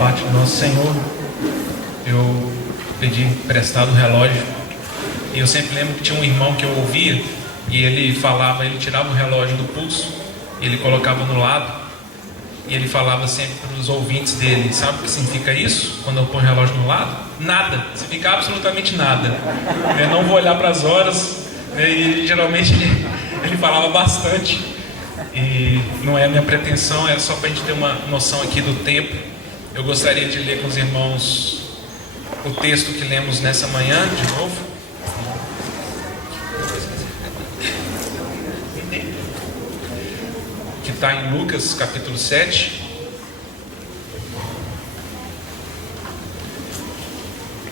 parte do nosso Senhor, eu pedi emprestado o relógio, e eu sempre lembro que tinha um irmão que eu ouvia, e ele falava, ele tirava o relógio do pulso, ele colocava no lado, e ele falava sempre para os ouvintes dele: sabe o que significa isso? Quando eu ponho o relógio no lado? Nada, significa absolutamente nada. Eu não vou olhar para as horas, e geralmente ele falava bastante, e não é a minha pretensão, é só para a gente ter uma noção aqui do tempo. Eu gostaria de ler com os irmãos o texto que lemos nessa manhã, de novo. Que está em Lucas capítulo 7.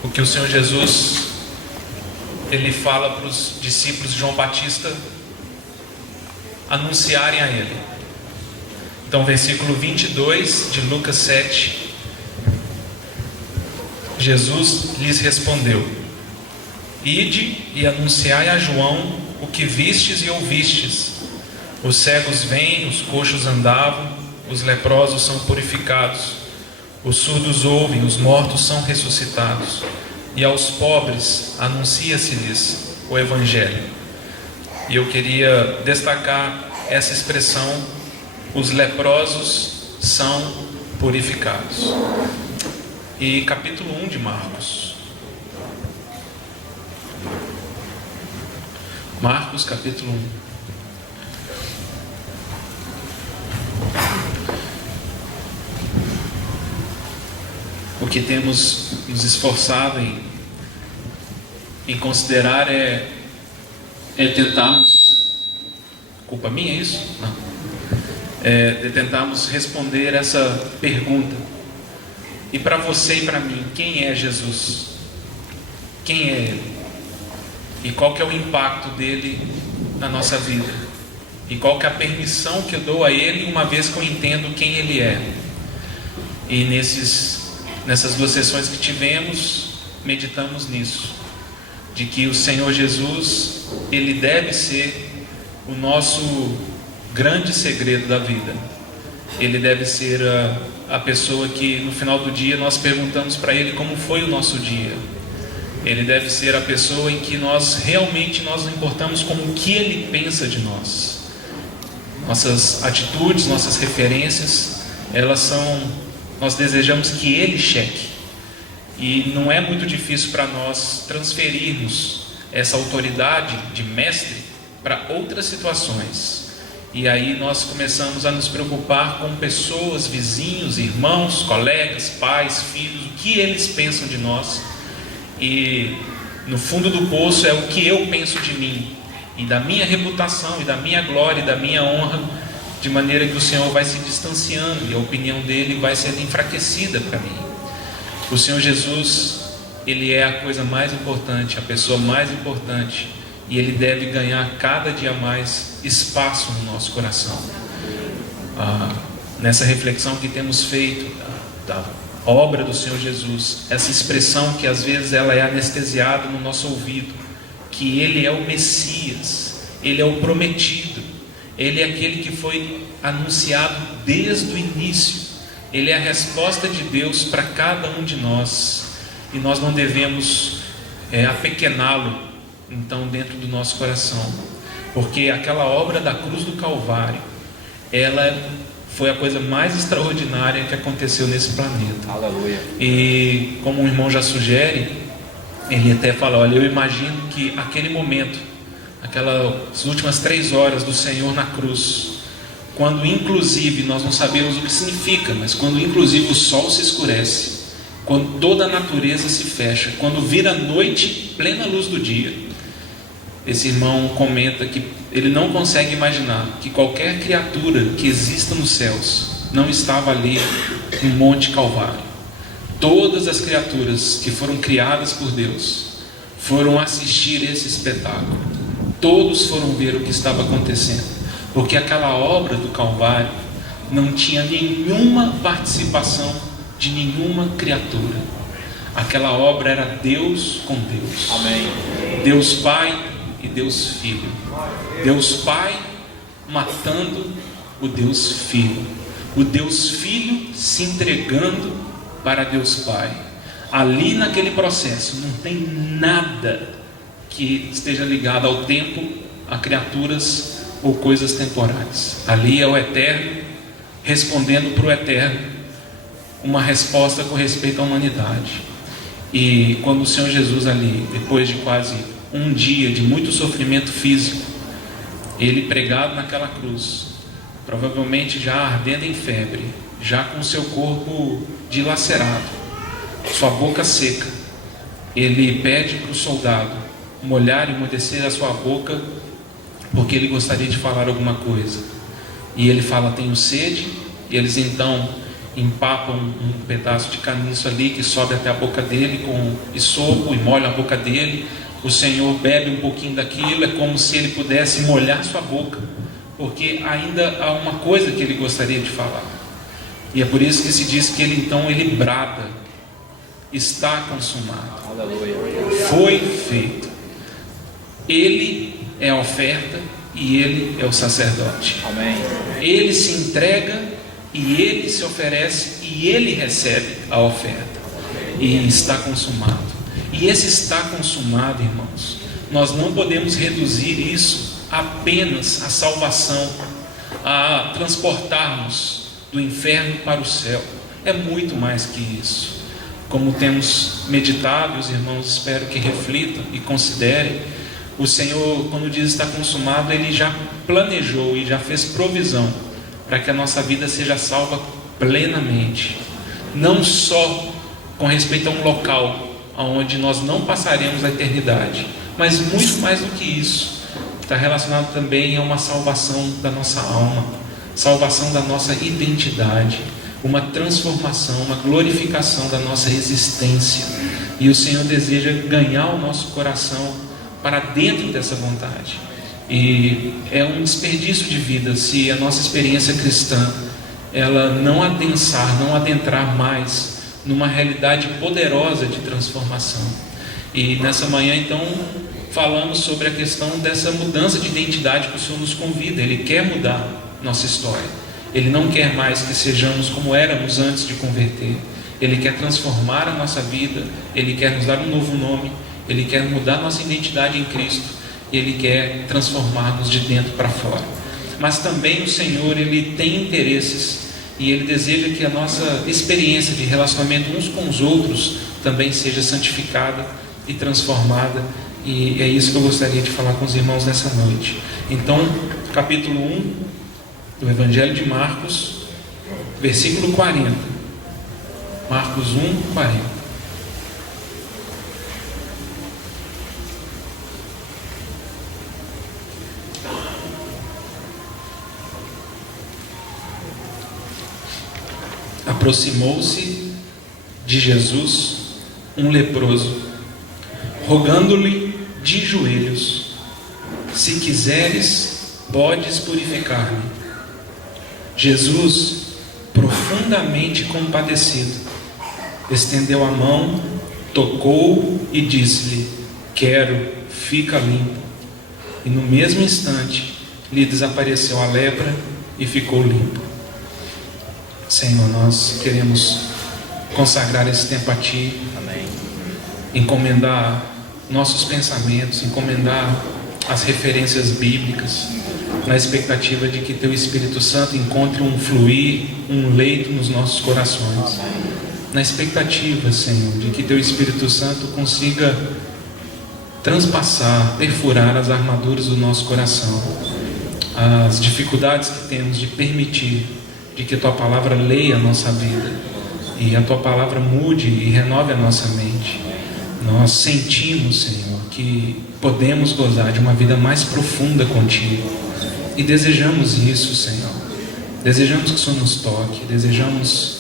O que o Senhor Jesus, ele fala para os discípulos de João Batista anunciarem a ele. Então, versículo 22 de Lucas 7. Jesus lhes respondeu: Ide e anunciai a João o que vistes e ouvistes: os cegos vêm, os coxos andavam, os leprosos são purificados, os surdos ouvem, os mortos são ressuscitados, e aos pobres anuncia-se-lhes o Evangelho. E eu queria destacar essa expressão: os leprosos são purificados. E capítulo 1 de Marcos. Marcos capítulo 1. O que temos nos esforçado em considerar é tentarmos... Culpa minha isso? Não. É tentarmos responder essa pergunta. E para você e para mim, quem é Jesus? Quem é Ele? E qual que é o impacto dele na nossa vida? E qual que é a permissão que eu dou a Ele uma vez que eu entendo quem Ele é? E nessas duas sessões que tivemos, meditamos nisso, de que o Senhor Jesus, Ele deve ser o nosso grande segredo da vida. Ele deve ser a pessoa que no final do dia nós perguntamos para Ele como foi o nosso dia. Ele deve ser a pessoa em que nós realmente nos importamos com o que Ele pensa de nós. Nossas atitudes, nossas referências, nós desejamos que Ele cheque. E não é muito difícil para nós transferirmos essa autoridade de mestre para outras situações. E aí nós começamos a nos preocupar com pessoas, vizinhos, irmãos, colegas, pais, filhos, o que eles pensam de nós. E no fundo do poço é o que eu penso de mim, e da minha reputação, e da minha glória, e da minha honra, de maneira que o Senhor vai se distanciando e a opinião dele vai sendo enfraquecida para mim. O Senhor Jesus, Ele é a coisa mais importante, a pessoa mais importante, e Ele deve ganhar cada dia mais espaço no nosso coração. Nessa reflexão que temos feito da obra do Senhor Jesus, essa expressão que às vezes ela é anestesiada no nosso ouvido, que Ele é o Messias, Ele é o prometido, Ele é aquele que foi anunciado desde o início, Ele é a resposta de Deus para cada um de nós, e nós não devemos apequená-lo então dentro do nosso coração, porque aquela obra da cruz do Calvário, ela foi a coisa mais extraordinária que aconteceu nesse planeta. Aleluia. E como o irmão já sugere, ele até fala: olha, eu imagino que aquele momento, aquelas últimas 3 horas do Senhor na cruz, quando inclusive nós não sabemos o que significa, mas quando inclusive o sol se escurece, quando toda a natureza se fecha, quando vira noite, plena luz do dia, esse irmão comenta que ele não consegue imaginar que qualquer criatura que exista nos céus não estava ali no Monte Calvário. Todas as criaturas que foram criadas por Deus foram assistir esse espetáculo. Todos foram ver o que estava acontecendo, porque aquela obra do Calvário não tinha nenhuma participação de nenhuma criatura. Aquela obra era Deus com Deus. Amém. Deus Pai e Deus Filho. Deus Pai matando o Deus Filho. O Deus Filho se entregando para Deus Pai. Ali naquele processo não tem nada que esteja ligado ao tempo, a criaturas ou coisas temporais. Ali é o eterno respondendo para o eterno uma resposta com respeito à humanidade. E quando o Senhor Jesus ali, depois de quase um dia de muito sofrimento físico, ele pregado naquela cruz, provavelmente já ardendo em febre, já com seu corpo dilacerado, sua boca seca, ele pede para o soldado molhar e umedecer a sua boca, porque ele gostaria de falar alguma coisa. E ele fala: tenho sede. E eles então empapam um pedaço de caniço ali que sobe até a boca dele com esopo e molha a boca dele. O Senhor bebe um pouquinho daquilo, é como se ele pudesse molhar sua boca, porque ainda há uma coisa que ele gostaria de falar. E é por isso que se diz que ele brada: está consumado. Aleluia. Foi feito. Ele é a oferta e ele é o sacerdote. Amém. Ele se entrega e ele se oferece e ele recebe a oferta. E está consumado. E esse está consumado, irmãos, nós não podemos reduzir isso apenas à salvação, a transportarmos do inferno para o céu. É muito mais que isso. Como temos meditado, os irmãos espero que reflitam e considerem, o Senhor, quando diz está consumado, Ele já planejou e já fez provisão para que a nossa vida seja salva plenamente, não só com respeito a um local onde nós não passaremos a eternidade, mas muito mais do que isso, está relacionado também a uma salvação da nossa alma, salvação da nossa identidade, uma transformação, uma glorificação da nossa existência. E o Senhor deseja ganhar o nosso coração para dentro dessa vontade. E é um desperdício de vida se a nossa experiência cristã ela não adensar, não adentrar mais numa realidade poderosa de transformação. E nessa manhã então falamos sobre a questão dessa mudança de identidade que o Senhor nos convida. Ele quer mudar nossa história. Ele não quer mais que sejamos como éramos antes de converter. Ele quer transformar a nossa vida. Ele quer nos dar um novo nome. Ele quer mudar nossa identidade em Cristo. E Ele quer transformar-nos de dentro para fora. Mas também o Senhor, Ele tem interesses. E Ele deseja que a nossa experiência de relacionamento uns com os outros também seja santificada e transformada. E é isso que eu gostaria de falar com os irmãos nessa noite. Então, capítulo 1 do Evangelho de Marcos, versículo 40. Marcos 1, 40. Aproximou-se de Jesus um leproso, rogando-lhe de joelhos: se quiseres, podes purificar-me. Jesus, profundamente compadecido, estendeu a mão, tocou e disse-lhe: quero, fica limpo. E no mesmo instante lhe desapareceu a lepra e ficou limpo. Senhor, nós queremos consagrar esse tempo a Ti. Amém. Encomendar nossos pensamentos, encomendar as referências bíblicas, na expectativa de que Teu Espírito Santo encontre um fluir, um leito nos nossos corações. Na expectativa, Senhor, de que Teu Espírito Santo consiga transpassar, perfurar as armaduras do nosso coração, as dificuldades que temos de permitir de que a Tua Palavra leia a nossa vida e a Tua Palavra mude e renove a nossa mente. Nós sentimos, Senhor, que podemos gozar de uma vida mais profunda contigo e desejamos isso, Senhor. Desejamos que o Senhor nos toque, desejamos,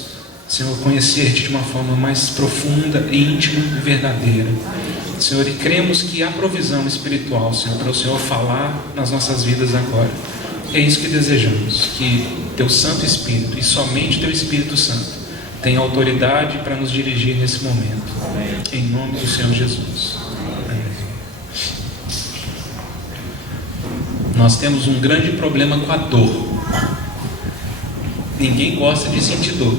Senhor, conhecer-te de uma forma mais profunda, íntima e verdadeira, Senhor, e cremos que há provisão espiritual, Senhor, para o Senhor falar nas nossas vidas agora. É isso que desejamos, que Teu Santo Espírito, e somente Teu Espírito Santo, tenha autoridade para nos dirigir nesse momento. Amém. Em nome do Senhor Jesus. Amém. Nós temos um grande problema com a dor. Ninguém gosta de sentir dor.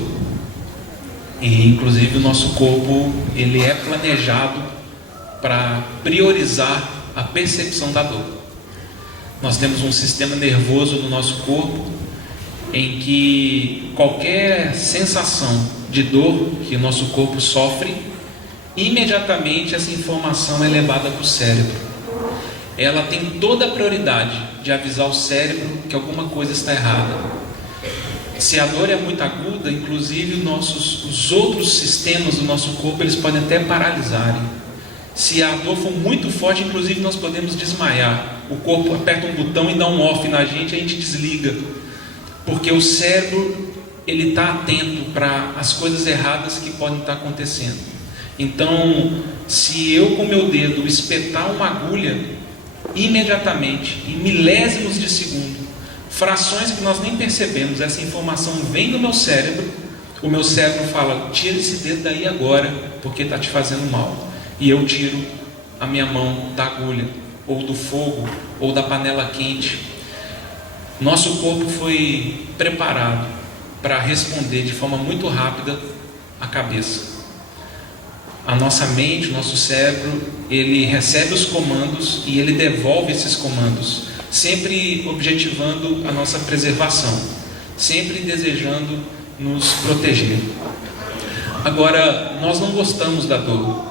E inclusive o nosso corpo, ele é planejado para priorizar a percepção da dor. Nós temos um sistema nervoso no nosso corpo em que qualquer sensação de dor que o nosso corpo sofre, imediatamente essa informação é levada para o cérebro. Ela tem toda a prioridade de avisar o cérebro que alguma coisa está errada. Se a dor é muito aguda, inclusive os outros sistemas do nosso corpo, eles podem até paralisarem. Se a dor for muito forte, inclusive nós podemos desmaiar. O corpo aperta um botão e dá um off na gente, a gente desliga. Porque o cérebro, ele está atento para as coisas erradas que podem estar acontecendo. Então, se eu com meu dedo espetar uma agulha, imediatamente, em milésimos de segundo, frações que nós nem percebemos, essa informação vem do meu cérebro, o meu cérebro fala: tira esse dedo daí agora, porque está te fazendo mal. E eu tiro a minha mão da agulha, ou do fogo, ou da panela quente. Nosso corpo foi preparado para responder de forma muito rápida à cabeça. A nossa mente, o nosso cérebro, ele recebe os comandos e ele devolve esses comandos, sempre objetivando a nossa preservação, sempre desejando nos proteger. Agora, nós não gostamos da dor.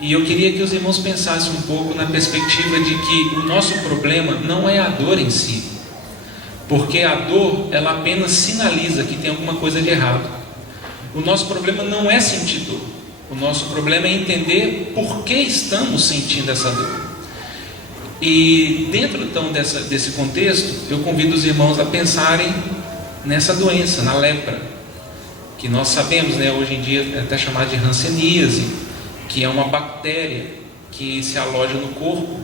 E eu queria que os irmãos pensassem um pouco na perspectiva de que o nosso problema não é a dor em si. Porque a dor, ela apenas sinaliza que tem alguma coisa de errado. O nosso problema não é sentir dor. O nosso problema é entender por que estamos sentindo essa dor. E dentro então desse contexto, eu convido os irmãos a pensarem nessa doença, na lepra, que nós sabemos, hoje em dia é até chamada de hanseníase, que é uma bactéria que se aloja no corpo,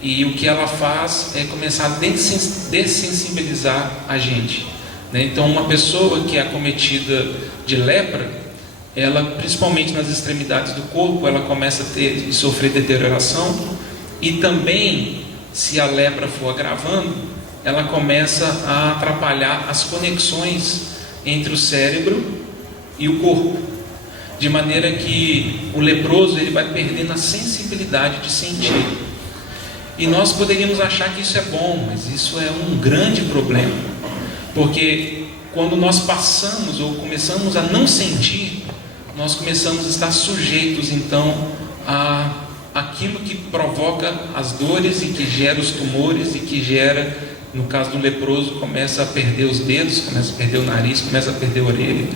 e o que ela faz é começar a dessensibilizar a gente. Então, uma pessoa que é acometida de lepra, ela, principalmente nas extremidades do corpo, ela começa a sofrer deterioração, e também, se a lepra for agravando, ela começa a atrapalhar as conexões entre o cérebro e o corpo, de maneira que o leproso ele vai perdendo a sensibilidade de sentir. E nós poderíamos achar que isso é bom, mas isso é um grande problema, porque quando nós passamos ou começamos a não sentir, nós começamos a estar sujeitos então a aquilo que provoca as dores e que gera os tumores e que gera, no caso do leproso, começa a perder os dedos, começa a perder o nariz, começa a perder a orelha.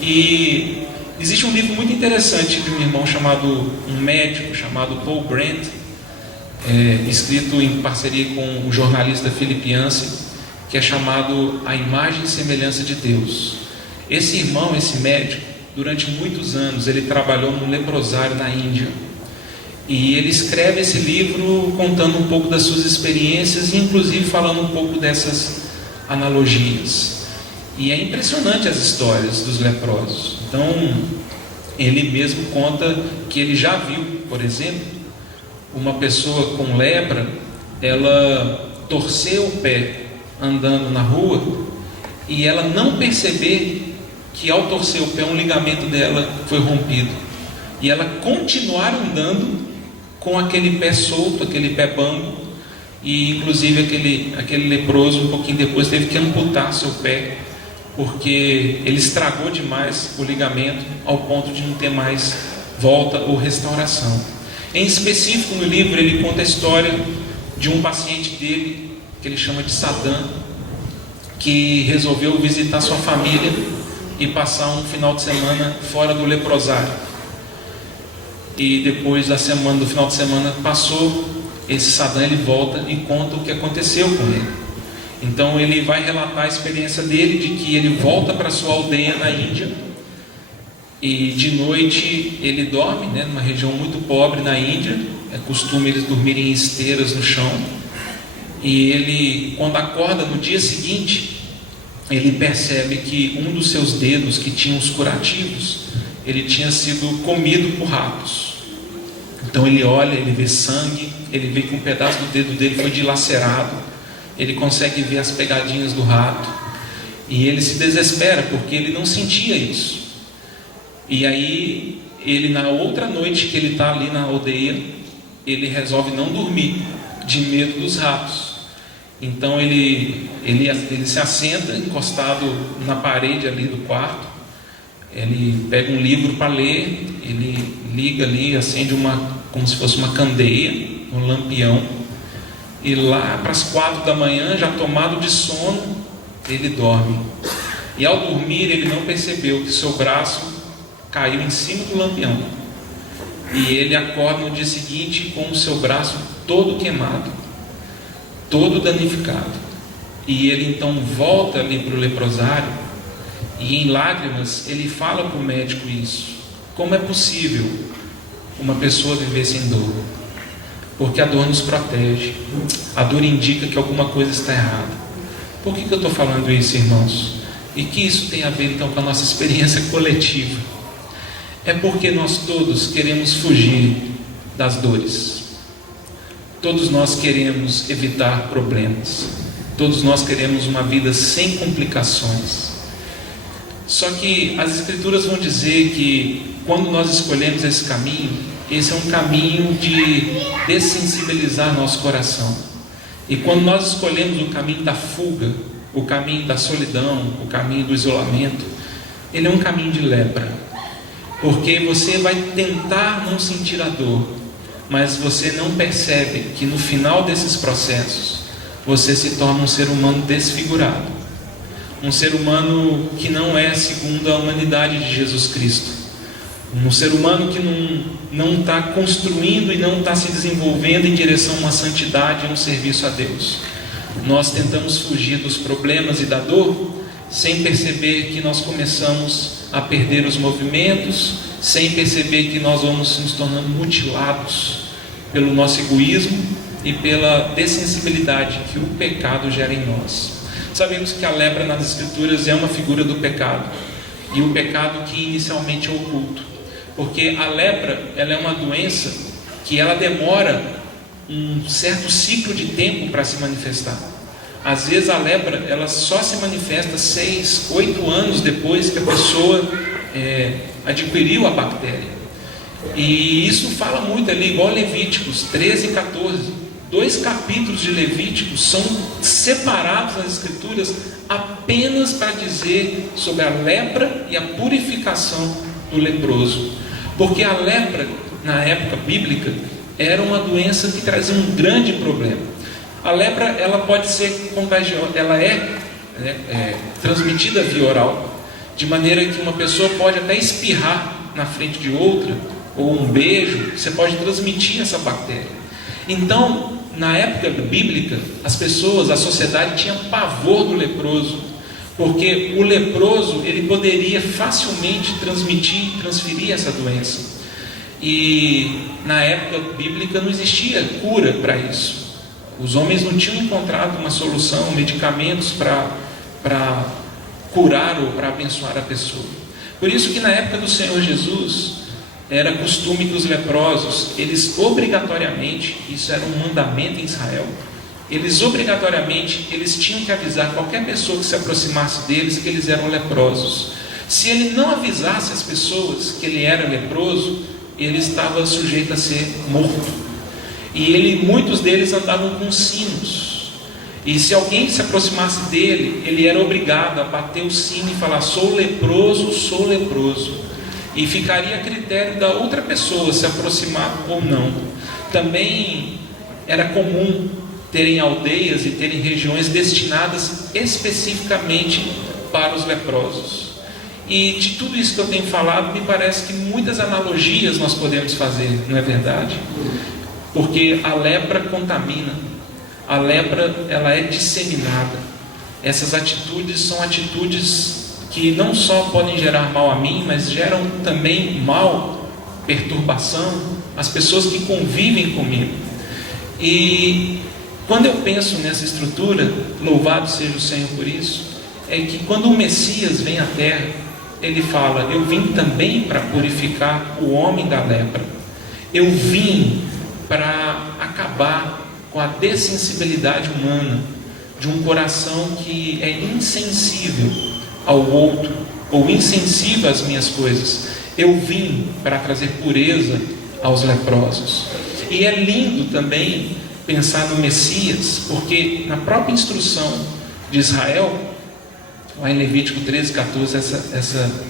E existe um livro muito interessante de um médico chamado Paul Brent, escrito em parceria com o jornalista Philip Yancey, que é chamado A Imagem e Semelhança de Deus. Esse médico, durante muitos anos, ele trabalhou num leprosário na Índia. E ele escreve esse livro contando um pouco das suas experiências e inclusive falando um pouco dessas analogias. E é impressionante as histórias dos leprosos. Então, ele mesmo conta que ele já viu, por exemplo, uma pessoa com lepra, ela torcer o pé andando na rua e ela não perceber que ao torcer o pé um ligamento dela foi rompido. E ela continuar andando com aquele pé solto, aquele pé bambo, e inclusive aquele leproso um pouquinho depois teve que amputar seu pé, porque ele estragou demais o ligamento ao ponto de não ter mais volta ou restauração. Em específico no livro ele conta a história de um paciente dele, que ele chama de Saddam, que resolveu visitar sua família e passar um final de semana fora do leprosário. E depois do final de semana passou, esse Saddam ele volta e conta o que aconteceu com ele. Então ele vai relatar a experiência dele, de que ele volta para sua aldeia na Índia, e de noite ele dorme, numa região muito pobre na Índia, é costume eles dormirem em esteiras no chão, e ele, quando acorda no dia seguinte, ele percebe que um dos seus dedos que tinha os curativos, ele tinha sido comido por ratos. Então ele olha, ele vê sangue, ele vê que um pedaço do dedo dele foi dilacerado, ele consegue ver as pegadinhas do rato, e ele se desespera porque ele não sentia isso. E aí, ele, na outra noite que ele está ali na aldeia, ele resolve não dormir, de medo dos ratos. Então ele se assenta encostado na parede ali do quarto. Ele pega um livro para ler, ele liga ali, acende como se fosse uma candeia, um lampião, e lá para as 4 da manhã, já tomado de sono, ele dorme. E ao dormir, ele não percebeu que seu braço caiu em cima do lampião, e ele acorda no dia seguinte com o seu braço todo queimado, todo danificado. E ele então volta ali para o leprosário, e em lágrimas ele fala para o médico isso: como é possível uma pessoa viver sem dor? Porque a dor nos protege, a dor indica que alguma coisa está errada. Por que eu estou falando isso, irmãos? E que isso tem a ver então com a nossa experiência coletiva? É porque nós todos queremos fugir das dores. Todos nós queremos evitar problemas. Todos nós queremos uma vida sem complicações. Só que as Escrituras vão dizer que quando nós escolhemos esse caminho, esse é um caminho de dessensibilizar nosso coração. E quando nós escolhemos o caminho da fuga, o caminho da solidão, o caminho do isolamento, ele é um caminho de lepra. Porque você vai tentar não sentir a dor, mas você não percebe que no final desses processos você se torna um ser humano desfigurado, um ser humano que não é segundo a humanidade de Jesus Cristo, um ser humano que não está construindo e não está se desenvolvendo em direção a uma santidade e um serviço a Deus. Nós tentamos fugir dos problemas e da dor sem perceber que nós começamos a perder os movimentos, sem perceber que nós vamos nos tornando mutilados pelo nosso egoísmo e pela dessensibilidade que o pecado gera em nós. Sabemos que a lepra nas Escrituras é uma figura do pecado, e o pecado que inicialmente é oculto, porque a lepra, ela é uma doença que ela demora um certo ciclo de tempo para se manifestar. Às vezes a lepra, ela só se manifesta 6, 8 anos depois que a pessoa adquiriu a bactéria. E isso fala muito ali, igual Levíticos 13 e 14. 2 capítulos de Levíticos são separados nas Escrituras apenas para dizer sobre a lepra e a purificação do leproso. Porque a lepra, na época bíblica, era uma doença que trazia um grande problema. A lepra, ela pode ser contagiosa, ela é transmitida via oral, de maneira que uma pessoa pode até espirrar na frente de outra, ou um beijo, você pode transmitir essa bactéria. Então, na época bíblica, as pessoas, a sociedade tinha pavor do leproso, porque o leproso, ele poderia facilmente transferir essa doença. E na época bíblica não existia cura para isso. Os homens não tinham encontrado uma solução, medicamentos para curar ou para abençoar a pessoa. Por isso que na época do Senhor Jesus, era costume que os leprosos, eles obrigatoriamente, isso era um mandamento em Israel, eles tinham que avisar qualquer pessoa que se aproximasse deles que eles eram leprosos. Se ele não avisasse as pessoas que ele era leproso, ele estava sujeito a ser morto. E muitos deles andavam com sinos, e se alguém se aproximasse dele, ele era obrigado a bater o sino e falar: sou leproso, sou leproso. E ficaria a critério da outra pessoa se aproximar ou não. Também era comum terem aldeias e terem regiões destinadas especificamente para os leprosos. E de tudo isso que eu tenho falado, me parece que muitas analogias nós podemos fazer, não é verdade? Porque a lepra contamina, a lepra, ela é disseminada. Essas atitudes são atitudes que não só podem gerar mal a mim, mas geram também mal, perturbação, às pessoas que convivem comigo. E quando eu penso nessa estrutura, louvado seja o Senhor por isso, é que quando o Messias vem à terra, ele fala: eu vim também para purificar o homem da lepra. Eu vim para acabar com a dessensibilidade humana de um coração que é insensível ao outro, ou insensível às minhas coisas. Eu vim para trazer pureza aos leprosos. E é lindo também pensar no Messias, porque na própria instrução de Israel, lá em Levítico 13, 14,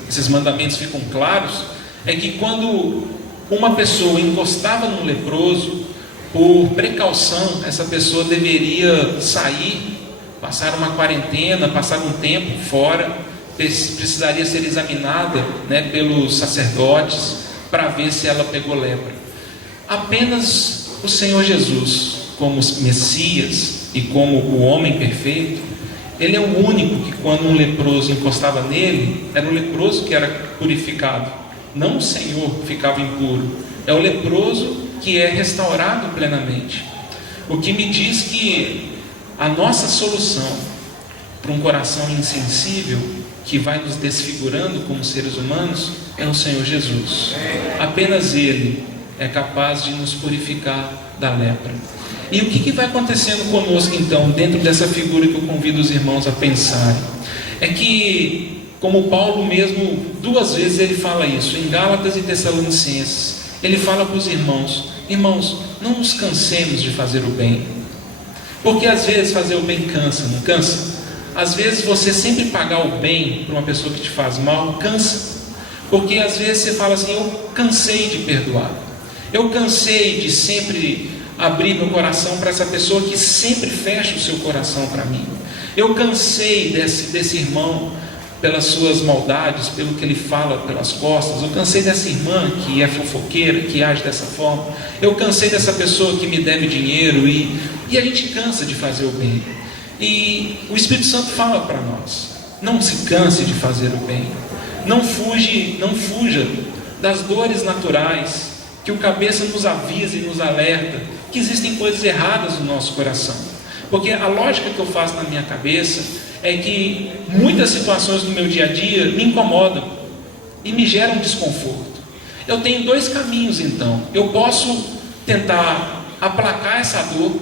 esses mandamentos ficam claros, é que quando uma pessoa encostava num leproso, por precaução, essa pessoa deveria sair, passar uma quarentena, passar um tempo fora, precisaria ser examinada, pelos sacerdotes, para ver se ela pegou lepra. Apenas o Senhor Jesus, como Messias e como o homem perfeito, Ele é o único que, quando um leproso encostava nele, era o leproso que era purificado, não o Senhor que ficava impuro. É o leproso que é restaurado plenamente. O que me diz que a nossa solução para um coração insensível, que vai nos desfigurando como seres humanos, é o Senhor Jesus. Apenas Ele é capaz de nos purificar da lepra. E o que vai acontecendo conosco então, dentro dessa figura que eu convido os irmãos a pensarem? É que, como Paulo mesmo, 2 vezes ele fala isso, em Gálatas e Tessalonicenses, ele fala para os irmãos: irmãos, não nos cansemos de fazer o bem, porque às vezes fazer o bem cansa, não cansa? Às vezes você sempre pagar o bem para uma pessoa que te faz mal, cansa, porque às vezes você fala assim: eu cansei de perdoar, eu cansei de sempre abrir meu coração para essa pessoa que sempre fecha o seu coração para mim, eu cansei desse irmão pelas suas maldades, pelo que ele fala pelas costas, eu cansei dessa irmã que é fofoqueira, que age dessa forma, eu cansei dessa pessoa que me deve dinheiro, e a gente cansa de fazer o bem. E o Espírito Santo fala para nós: não se canse de fazer o bem, não fuja das dores naturais, que o cabeça nos avisa e nos alerta que existem coisas erradas no nosso coração. Porque a lógica que eu faço na minha cabeça é que muitas situações do meu dia a dia me incomodam e me geram desconforto. Eu tenho 2 caminhos então. Eu posso tentar aplacar essa dor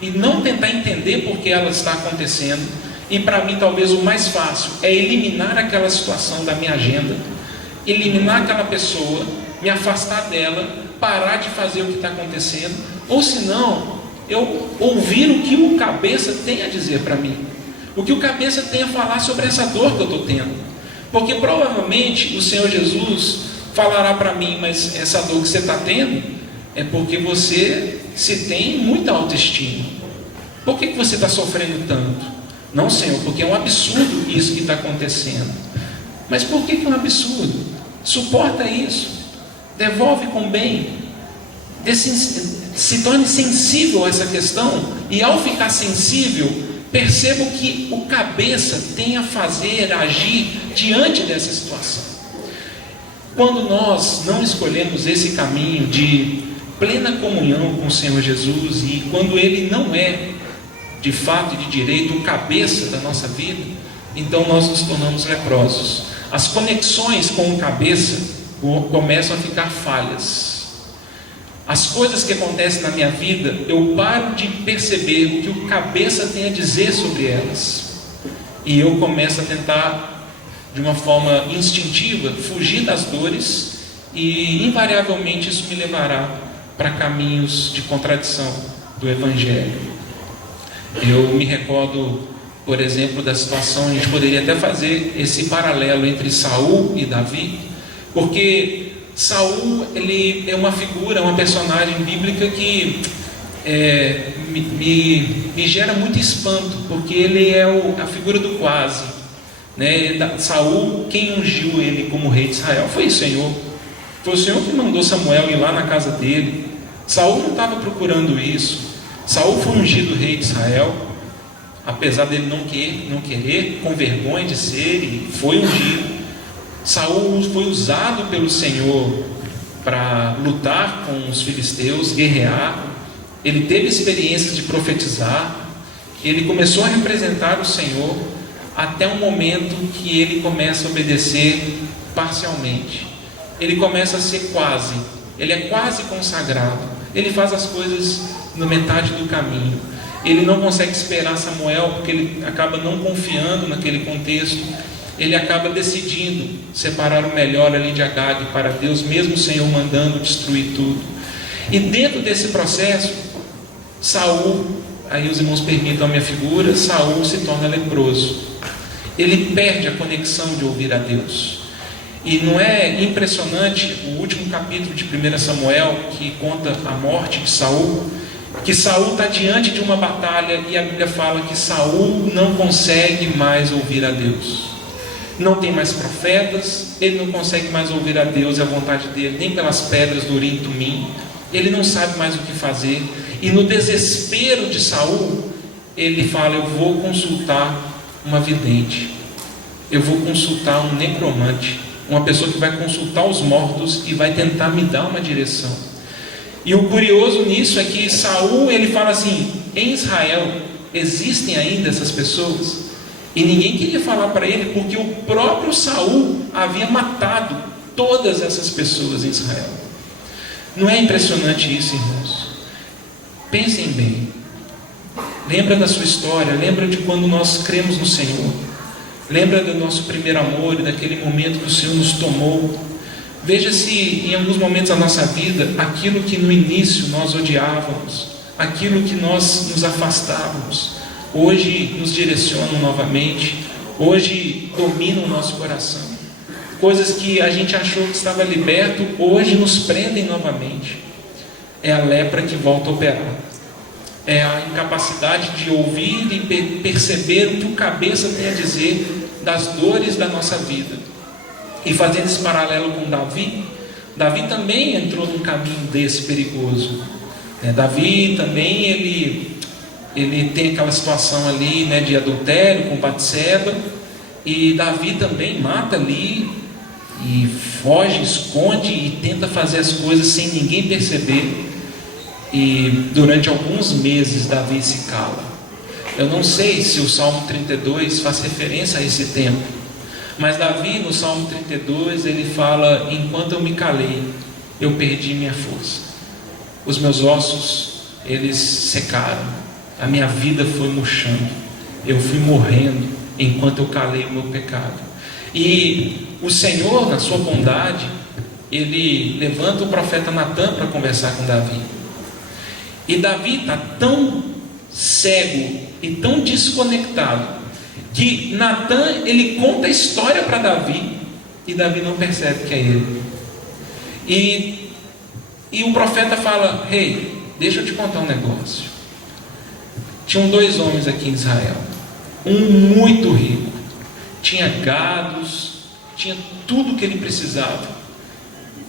e não tentar entender por que ela está acontecendo. E para mim talvez o mais fácil é eliminar aquela situação da minha agenda, eliminar aquela pessoa, me afastar dela, parar de fazer o que está acontecendo. Ou se não, eu ouvir o que o cabeça tem a dizer para mim, o que o cabeça tem a falar sobre essa dor que eu estou tendo. Porque provavelmente o Senhor Jesus falará para mim: mas essa dor que você está tendo é porque você se tem muita autoestima. Por que você está sofrendo tanto? Não, Senhor, porque é um absurdo isso que está acontecendo. Mas por que é um absurdo? Suporta isso, devolve com bem, se torne sensível a essa questão, e ao ficar sensível, perceba o que o cabeça tem a fazer, a agir diante dessa situação. Quando nós não escolhemos esse caminho de plena comunhão com o Senhor Jesus, e quando Ele não é de fato e de direito o cabeça da nossa vida, então nós nos tornamos leprosos. As conexões com o cabeça começam a ficar falhas. As coisas que acontecem na minha vida, eu paro de perceber o que o cabeça tem a dizer sobre elas, e eu começo a tentar, de uma forma instintiva, fugir das dores, e invariavelmente isso me levará para caminhos de contradição do Evangelho. Eu me recordo, por exemplo, da situação, a gente poderia até fazer esse paralelo entre Saul e Davi, porque Saul, ele é uma figura, uma personagem bíblica que me gera muito espanto, porque ele é a figura do quase, Saul, quem ungiu ele como rei de Israel foi o Senhor. Foi o Senhor que mandou Samuel ir lá na casa dele. Saul não estava procurando isso. Saul foi ungido rei de Israel, apesar dele não querer, com vergonha de ser, e foi ungido. Saul foi usado pelo Senhor para lutar com os filisteus, guerrear. Ele teve experiências de profetizar. Ele começou a representar o Senhor, até um momento que ele começa a obedecer parcialmente. Ele começa a ser quase, ele é quase consagrado. Ele faz as coisas na metade do caminho. Ele não consegue esperar Samuel, porque ele acaba não confiando naquele contexto. ele acaba decidindo separar o melhor ali de Agag para Deus, mesmo o Senhor mandando destruir tudo. E dentro desse processo, Saul, aí os irmãos permitam a minha figura, Saul se torna leproso. Ele perde a conexão de ouvir a Deus. E não é impressionante o último capítulo de 1 Samuel, que conta a morte de Saul, que Saul está diante de uma batalha e a Bíblia fala que Saul não consegue mais ouvir a Deus. Não tem mais profetas, ele não consegue mais ouvir a Deus e a vontade dele, nem pelas pedras do Urim e Tumim. Ele não sabe mais o que fazer. E no desespero de Saul, ele fala: eu vou consultar uma vidente, eu vou consultar um necromante, uma pessoa que vai consultar os mortos e vai tentar me dar uma direção. E o curioso nisso é que Saul, ele fala assim: em Israel existem ainda essas pessoas? E ninguém queria falar para ele, porque o próprio Saul havia matado todas essas pessoas em Israel. Não é impressionante isso, irmãos? Pensem bem. Lembra da sua história, lembra de quando nós cremos no Senhor, lembra do nosso primeiro amor e daquele momento que o Senhor nos tomou. Veja se em alguns momentos da nossa vida, aquilo que no início nós odiávamos, aquilo que nós nos afastávamos, hoje nos direcionam novamente, hoje dominam o nosso coração. Coisas que a gente achou que estava liberto, hoje nos prendem novamente. É a lepra que volta a operar. É a incapacidade de ouvir e perceber o que o cabeça tem a dizer das dores da nossa vida. E fazendo esse paralelo com Davi, Davi também entrou num caminho desse perigoso. Davi também, ele tem aquela situação ali, de adultério com Batseba, e Davi também mata ali, e foge, esconde e tenta fazer as coisas sem ninguém perceber. E durante alguns meses Davi se cala. Eu não sei se o Salmo 32 faz referência a esse tempo, mas Davi no Salmo 32 ele fala: enquanto eu me calei, eu perdi minha força, os meus ossos eles secaram, a minha vida foi murchando, eu fui morrendo enquanto eu calei o meu pecado. E o Senhor, na sua bondade, ele levanta o profeta Natan para conversar com Davi. E Davi está tão cego e tão desconectado que Natan, ele conta a história para Davi e Davi não percebe que é ele. E o profeta fala: rei, deixa eu te contar um negócio. Tinham 2 homens aqui em Israel, um muito rico, tinha gados, tinha tudo que ele precisava,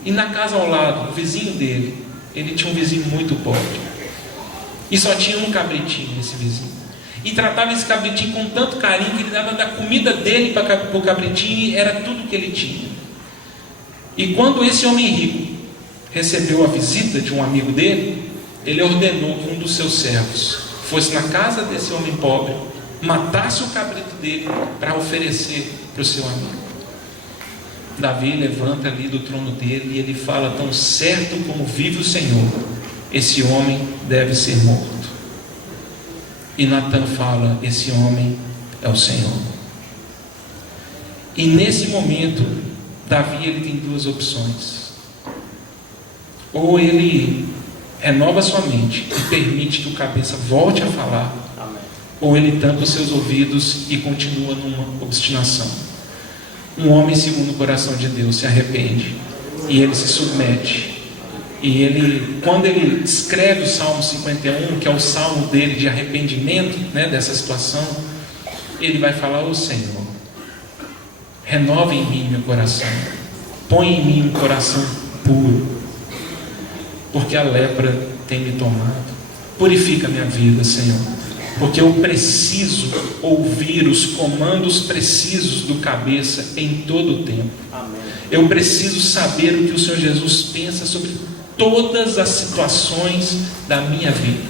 e na casa ao lado, o vizinho dele, ele tinha um vizinho muito pobre, e só tinha um cabritinho esse vizinho, e tratava esse cabritinho com tanto carinho que ele dava da comida dele para o cabritinho, e era tudo que ele tinha. E quando esse homem rico recebeu a visita de um amigo dele, ele ordenou que um dos seus servos fosse na casa desse homem pobre, matasse o cabrito dele para oferecer para o seu amigo. Davi levanta ali do trono dele e ele fala: tão certo como vive o Senhor, esse homem deve ser morto. E Natan fala: esse homem é o Senhor. E nesse momento Davi ele tem 2 opções: ou ele renova sua mente e permite que o cabeça volte a falar, amém, ou ele tampa os seus ouvidos e continua numa obstinação. Um homem segundo o coração de Deus se arrepende e ele se submete. E ele, quando ele escreve o Salmo 51, que é o salmo dele de arrependimento, dessa situação, ele vai falar: ô Senhor, renova em mim meu coração, põe em mim um coração puro, porque a lepra tem me tomado. Purifica minha vida, Senhor, porque eu preciso ouvir os comandos precisos do cabeça em todo o tempo. Amém. Eu preciso saber o que o Senhor Jesus pensa sobre todas as situações da minha vida.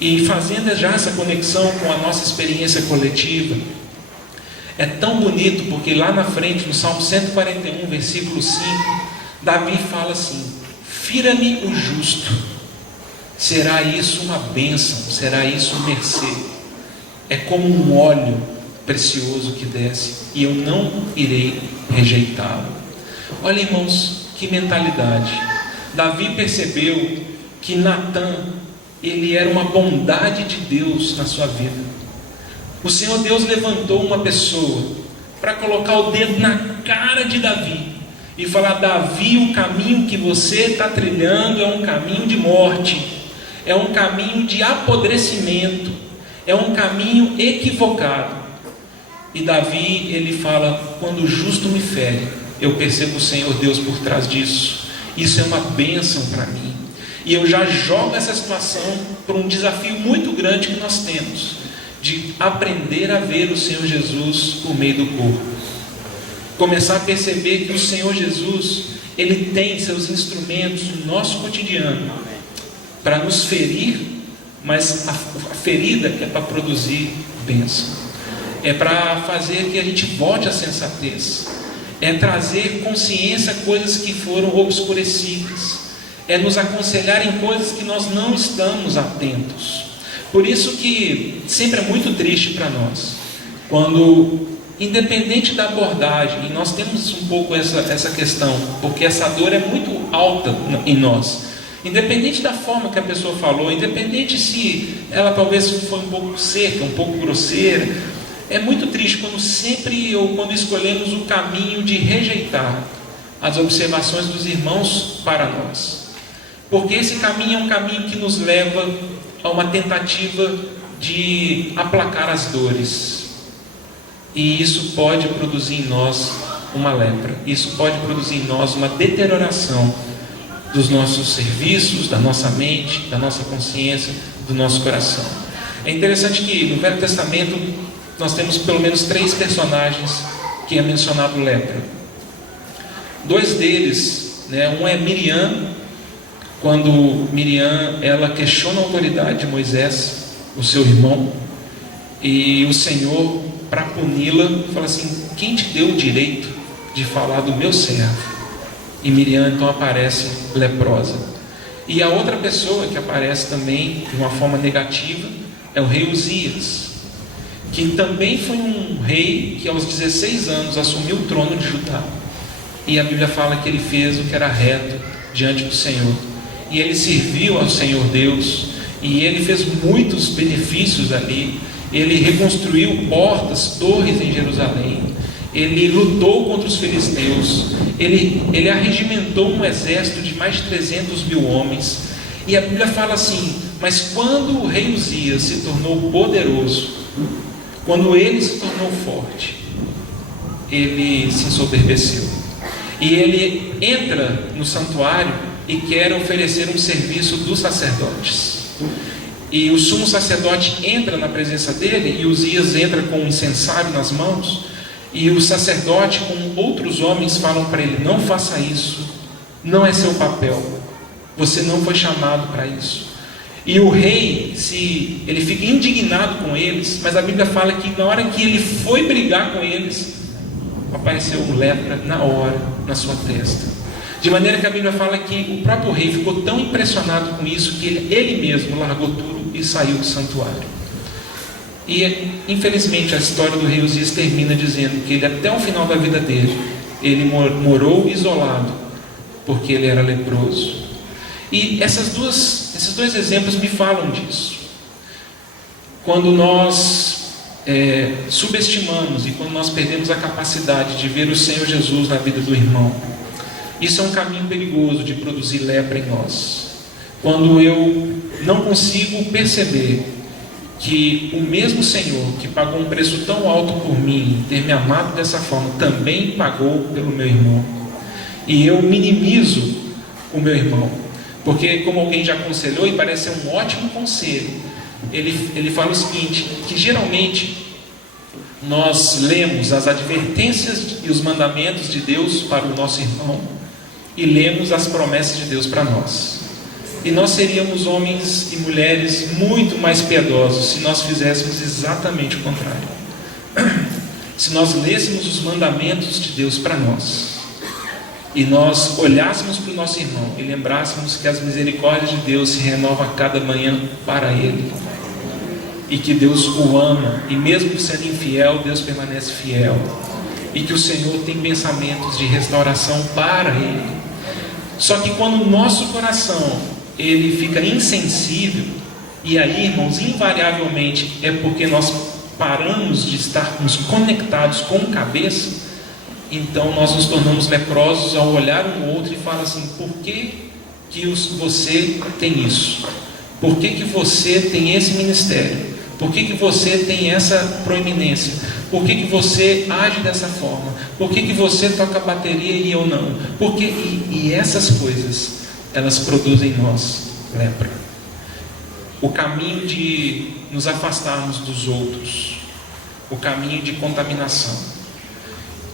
E fazendo já essa conexão com a nossa experiência coletiva, é tão bonito, porque lá na frente, no Salmo 141, versículo 5, Davi fala assim: fira-me o justo, será isso uma bênção, será isso mercê. É como um óleo precioso que desce, e eu não irei rejeitá-lo. Olha, irmãos, que mentalidade. Davi percebeu que Natã, ele era uma bondade de Deus na sua vida. O Senhor Deus levantou uma pessoa para colocar o dedo na cara de Davi e falar: Davi, o caminho que você está trilhando é um caminho de morte, é um caminho de apodrecimento, é um caminho equivocado. E Davi, ele fala: quando o justo me fere, eu percebo o Senhor Deus por trás disso. Isso é uma bênção para mim. E eu já jogo essa situação para um desafio muito grande que nós temos, de aprender a ver o Senhor Jesus por meio do corpo. Começar a perceber que o Senhor Jesus, ele tem seus instrumentos no nosso cotidiano para nos ferir, mas a ferida é para produzir bênção, é para fazer que a gente volte à sensatez, é trazer consciência a coisas que foram obscurecidas, é nos aconselhar em coisas que nós não estamos atentos. Por isso que sempre é muito triste para nós, quando, independente da abordagem, e nós temos um pouco essa questão, porque essa dor é muito alta em nós, independente da forma que a pessoa falou, independente se ela talvez foi um pouco seca, um pouco grosseira, é muito triste quando escolhemos o caminho de rejeitar as observações dos irmãos para nós, porque esse caminho é um caminho que nos leva a uma tentativa de aplacar as dores, e isso pode produzir em nós uma lepra, isso pode produzir em nós uma deterioração dos nossos serviços, da nossa mente, da nossa consciência, do nosso coração. É interessante que no Velho Testamento nós temos pelo menos 3 personagens que é mencionado lepra. 2 deles, um é Miriam, quando Miriam, ela questiona a autoridade de Moisés, o seu irmão, e o Senhor, para puni-la, fala assim: quem te deu o direito de falar do meu servo? E Miriam então aparece leprosa. E a outra pessoa que aparece também de uma forma negativa é o rei Uzias, que também foi um rei que aos 16 anos assumiu o trono de Judá, e a Bíblia fala que ele fez o que era reto diante do Senhor, e ele serviu ao Senhor Deus, e ele fez muitos benefícios ali. Ele reconstruiu portas, torres em Jerusalém, ele lutou contra os filisteus, ele arregimentou um exército de mais de 300 mil homens. E a Bíblia fala assim: mas quando o rei Uzias se tornou poderoso, quando ele se tornou forte, ele se ensoberbeceu, e ele entra no santuário e quer oferecer um serviço dos sacerdotes. E o sumo sacerdote entra na presença dele, e Uzias entra com um incensário nas mãos, e o sacerdote com outros homens falam para ele: não faça isso, não é seu papel, você não foi chamado para isso. E o rei, ele fica indignado com eles, mas a Bíblia fala que na hora que ele foi brigar com eles, apareceu um lepra na hora, na sua testa. De maneira que a Bíblia fala que o próprio rei ficou tão impressionado com isso que ele mesmo largou tudo e saiu do santuário. E infelizmente a história do rei Uzias termina dizendo que ele, até o final da vida dele, ele morou isolado, porque ele era leproso. E esses dois exemplos me falam disso. Quando nós subestimamos e quando nós perdemos a capacidade de ver o Senhor Jesus na vida do irmão, isso é um caminho perigoso de produzir lepra em nós. Quando eu não consigo perceber que o mesmo Senhor que pagou um preço tão alto por mim, ter me amado dessa forma, também pagou pelo meu irmão, e eu minimizo o meu irmão, porque, como alguém já aconselhou, e parece ser um ótimo conselho, ele fala o seguinte: que geralmente nós lemos as advertências e os mandamentos de Deus para o nosso irmão, e lemos as promessas de Deus para nós. E nós seríamos homens e mulheres muito mais piedosos se nós fizéssemos exatamente o contrário. Se nós lêssemos os mandamentos de Deus para nós, e nós olhássemos para o nosso irmão e lembrássemos que as misericórdias de Deus se renovam a cada manhã para ele. e que Deus o ama, e mesmo sendo infiel, Deus permanece fiel, e que o Senhor tem pensamentos de restauração para ele. Só que quando o nosso coração ele fica insensível, e aí, irmãos, invariavelmente é porque nós paramos de estarmos conectados com o cabeça, então nós nos tornamos leprosos ao olhar um outro e falar assim: por que você tem isso? Por que você tem esse ministério? Por que você tem essa proeminência? Por que você age dessa forma? Por que você toca bateria e eu não? E essas coisas, elas produzem em nós lepra. O caminho de nos afastarmos dos outros, o caminho de contaminação.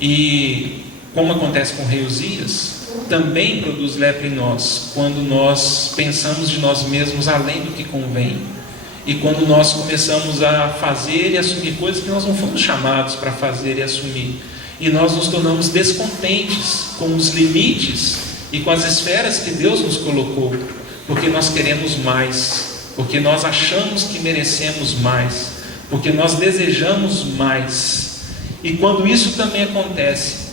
E como acontece com o rei Uzias, também produz lepra em nós, quando nós pensamos de nós mesmos além do que convém, e quando nós começamos a fazer e assumir coisas que nós não fomos chamados para fazer e assumir, e nós nos tornamos descontentes com os limites e com as esferas que Deus nos colocou, porque nós queremos mais, porque nós achamos que merecemos mais, porque nós desejamos mais. E quando isso também acontece,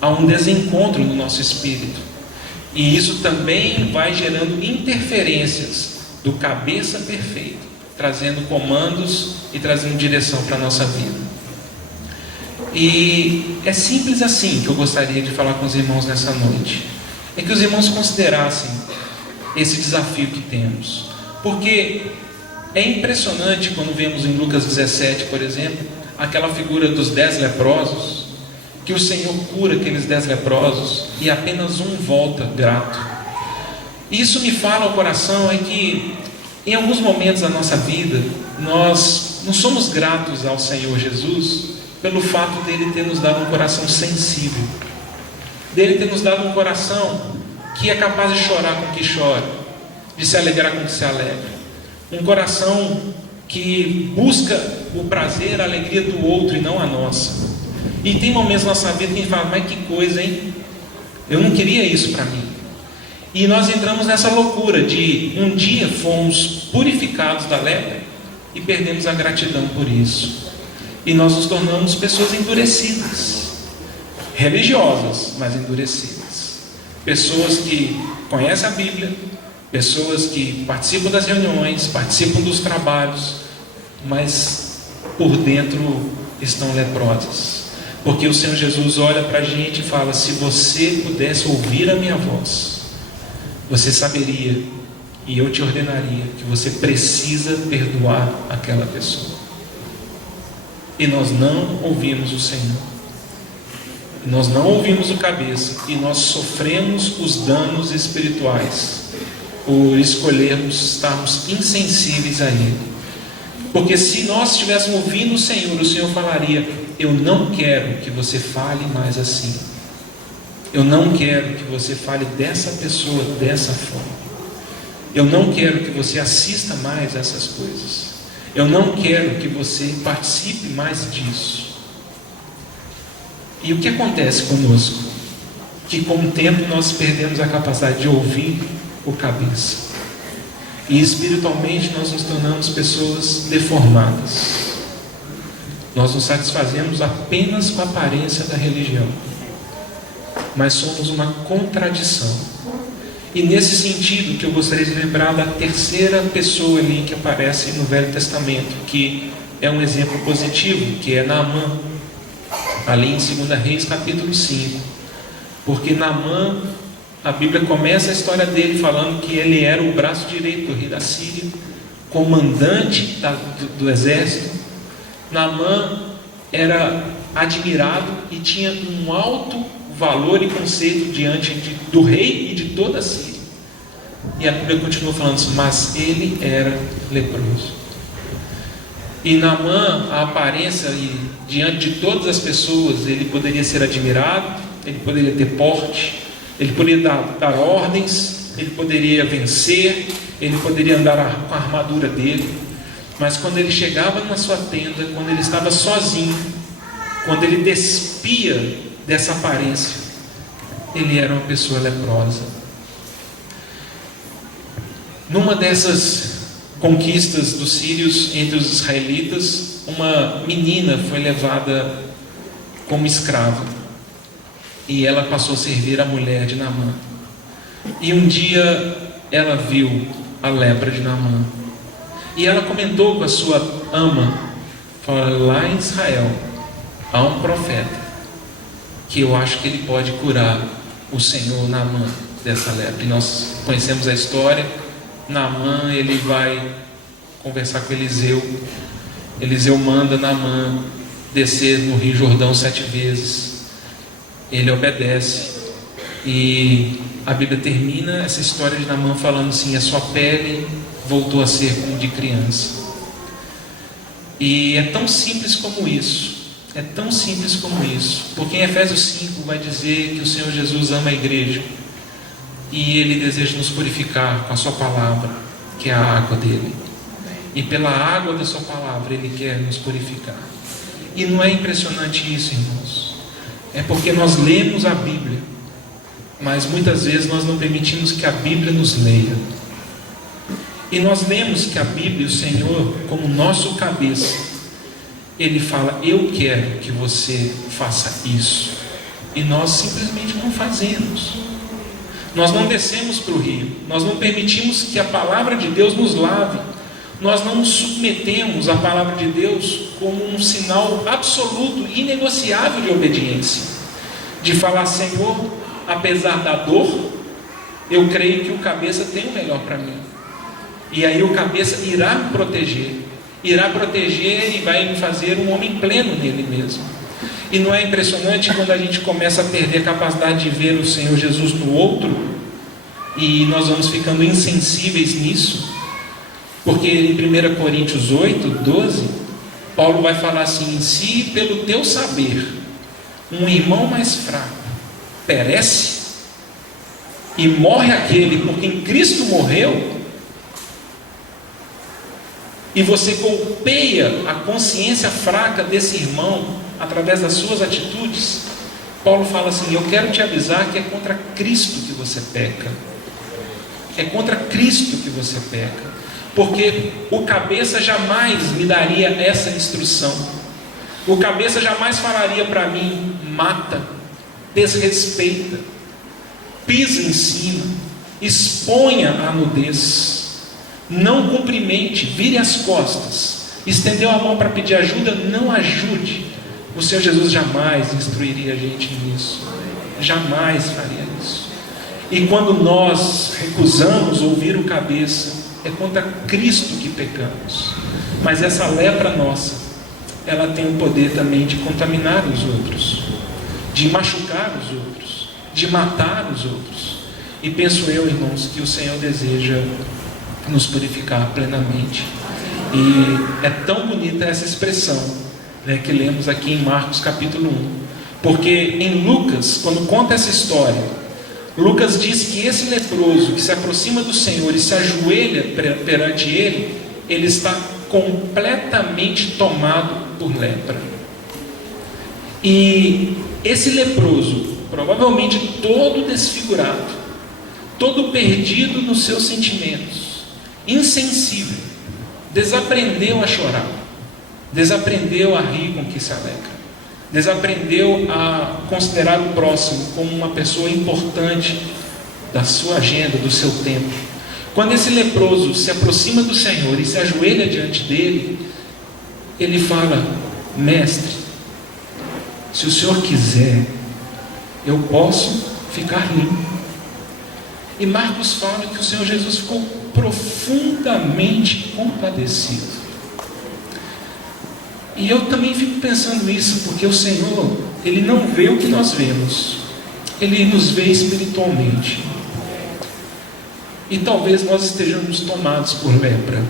há um desencontro no nosso espírito, e isso também vai gerando interferências do cabeça perfeito, trazendo comandos e trazendo direção para a nossa vida. E é simples assim que eu gostaria de falar com os irmãos nessa noite, é que os irmãos considerassem esse desafio que temos, porque é impressionante quando vemos em Lucas 17, por exemplo, aquela figura dos 10 leprosos, que o Senhor cura aqueles 10 leprosos e apenas um volta grato. E isso me fala ao coração é que em alguns momentos da nossa vida nós não somos gratos ao Senhor Jesus pelo fato dele ter nos dado um coração sensível, dele ter nos dado um coração que é capaz de chorar com o que chora, de se alegrar com o que se alegra, um coração que busca o prazer, a alegria do outro e não a nossa. E tem momentos na nossa vida que a gente fala: mas que coisa, hein? Eu não queria isso para mim. E nós entramos nessa loucura de um dia fomos purificados da lepra e perdemos a gratidão por isso. E nós nos tornamos pessoas endurecidas, religiosas, mas endurecidas. Pessoas que conhecem a Bíblia, pessoas que participam das reuniões, participam dos trabalhos, mas por dentro estão leprosas. Porque o Senhor Jesus olha para a gente e fala: se você pudesse ouvir a minha voz, você saberia e eu te ordenaria que você precisa perdoar aquela pessoa. E nós não ouvimos o Senhor, nós não ouvimos o cabeça, e nós sofremos os danos espirituais por escolhermos estarmos insensíveis a Ele. Porque se nós estivéssemos ouvindo o Senhor falaria: eu não quero que você fale mais assim, eu não quero que você fale dessa pessoa dessa forma, eu não quero que você assista mais a essas coisas, eu não quero que você participe mais disso. E o que acontece conosco? Que com o tempo nós perdemos a capacidade de ouvir o cabeça, e espiritualmente nós nos tornamos pessoas deformadas. Nós nos satisfazemos apenas com a aparência da religião, mas somos uma contradição. E nesse sentido que eu gostaria de lembrar da terceira pessoa ali que aparece no Velho Testamento, que é um exemplo positivo, que é Naamã, ali em 2 Reis capítulo 5. Porque Naamã, a Bíblia começa a história dele falando que ele era o braço direito do rei da Síria, comandante do exército. Naamã era admirado e tinha um alto valor e conceito diante do rei e de toda a Síria. E a Bíblia continua falando assim: mas ele era leproso. E Naamã, a aparência e diante de todas as pessoas, ele poderia ser admirado, ele poderia ter porte, ele poderia dar ordens, ele poderia vencer, ele poderia andar com a armadura dele. Mas quando ele chegava na sua tenda, quando ele estava sozinho, quando ele despia dessa aparência, ele era uma pessoa leprosa. Numa dessas conquistas dos sírios entre os israelitas, uma menina foi levada como escrava e ela passou a servir a mulher de Naamã. E um dia ela viu a lepra de Naamã e ela comentou com a sua ama, falou: lá em Israel há um profeta que eu acho que ele pode curar o senhor Naamã dessa lepra. E nós conhecemos a história. Naamã, ele vai conversar com Eliseu. Eliseu manda Naamã descer no Rio Jordão 7 vezes. Ele obedece. E a Bíblia termina essa história de Naamã falando assim: a sua pele voltou a ser como de criança. E é tão simples como isso. É tão simples como isso. Porque em Efésios 5 vai dizer que o Senhor Jesus ama a igreja. E Ele deseja nos purificar com a sua palavra, que é a água dele. E pela água da sua palavra Ele quer nos purificar. E não é impressionante isso, irmãos? É porque nós lemos a Bíblia, mas muitas vezes nós não permitimos que a Bíblia nos leia. E nós lemos que a Bíblia, o Senhor, como nosso cabeça, Ele fala: eu quero que você faça isso. E nós simplesmente não fazemos. Nós não descemos para o rio, nós não permitimos que a palavra de Deus nos lave, nós não nos submetemos à palavra de Deus como um sinal absoluto, inegociável de obediência, de falar: Senhor, apesar da dor, eu creio que o cabeça tem o melhor para mim, e aí o cabeça irá me proteger e vai me fazer um homem pleno nele mesmo. E não é impressionante quando a gente começa a perder a capacidade de ver o Senhor Jesus no outro, e nós vamos ficando insensíveis nisso? Porque em 1 Coríntios 8, 12, Paulo vai falar assim: se pelo teu saber um irmão mais fraco perece, e morre aquele por quem Cristo morreu, e você golpeia a consciência fraca desse irmão através das suas atitudes, Paulo fala assim: eu quero te avisar que é contra Cristo que você peca. É contra Cristo que você peca. Porque o cabeça jamais me daria essa instrução. O cabeça jamais falaria para mim: mata, desrespeita, pisa em cima, exponha a nudez, não cumprimente, vire as costas, estendeu a mão para pedir ajuda, não ajude. O Senhor Jesus jamais instruiria a gente nisso, jamais faria isso. E quando nós recusamos ouvir o cabeça, é contra Cristo que pecamos. Mas essa lepra nossa, ela tem o poder também de contaminar os outros, de machucar os outros, de matar os outros. E penso eu, irmãos, que o Senhor deseja nos purificar plenamente. E é tão bonita essa expressão, né, que lemos aqui em Marcos capítulo 1, porque em Lucas, quando conta essa história, Lucas diz que esse leproso que se aproxima do Senhor e se ajoelha perante Ele, ele está completamente tomado por lepra. E esse leproso, provavelmente todo desfigurado, todo perdido nos seus sentimentos, insensível, desaprendeu a chorar, desaprendeu a rir com que se alegra, desaprendeu a considerar o próximo como uma pessoa importante da sua agenda, do seu tempo. Quando esse leproso se aproxima do Senhor e se ajoelha diante dele, ele fala: mestre, se o Senhor quiser, eu posso ficar limpo. E Marcos fala que o Senhor Jesus ficou profundamente compadecido. E eu também fico pensando isso, porque o Senhor, Ele não vê o que nós vemos, Ele nos vê espiritualmente. E talvez nós estejamos tomados por lepra,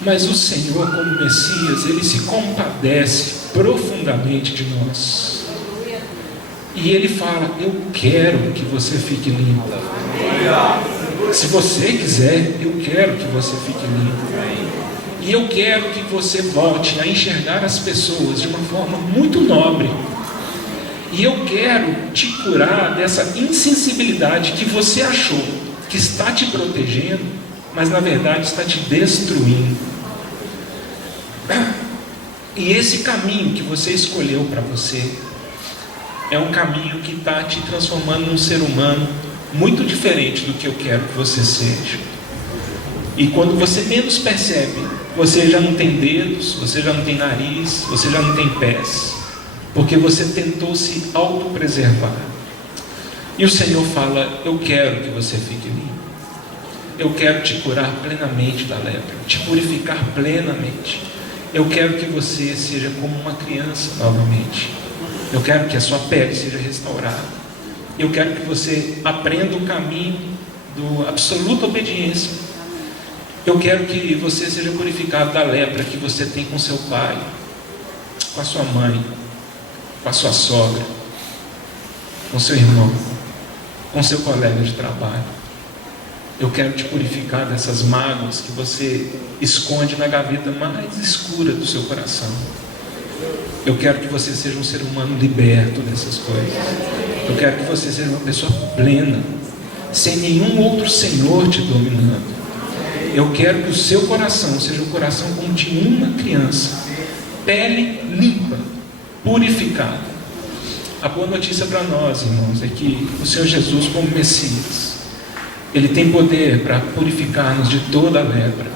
mas o Senhor, como Messias, Ele se compadece profundamente de nós. E Ele fala: eu quero que você fique limpo. Se você quiser, eu quero que você fique limpo. E eu quero que você volte a enxergar as pessoas de uma forma muito nobre. E eu quero te curar dessa insensibilidade que você achou que está te protegendo, mas na verdade está te destruindo. E esse caminho que você escolheu para você é um caminho que está te transformando num ser humano muito diferente do que eu quero que você seja. E quando você menos percebe, você já não tem dedos, você já não tem nariz, você já não tem pés, porque você tentou se autopreservar. E o Senhor fala: eu quero que você fique limpo. Eu quero te curar plenamente da lepra, te purificar plenamente. Eu quero que você seja como uma criança novamente. Eu quero que a sua pele seja restaurada. Eu quero que você aprenda o caminho da absoluta obediência. Eu quero que você seja purificado da lepra que você tem com seu pai, com a sua mãe, com a sua sogra, com seu irmão, com seu colega de trabalho. Eu quero te purificar dessas mágoas que você esconde na gaveta mais escura do seu coração. Eu quero que você seja um ser humano liberto dessas coisas. Eu quero que você seja uma pessoa plena, sem nenhum outro senhor te dominando. Eu quero que o seu coração seja um coração como de uma criança, pele limpa, purificada. A boa notícia para nós, irmãos, é que o Senhor Jesus, como Messias, Ele tem poder para purificar-nos de toda a lepra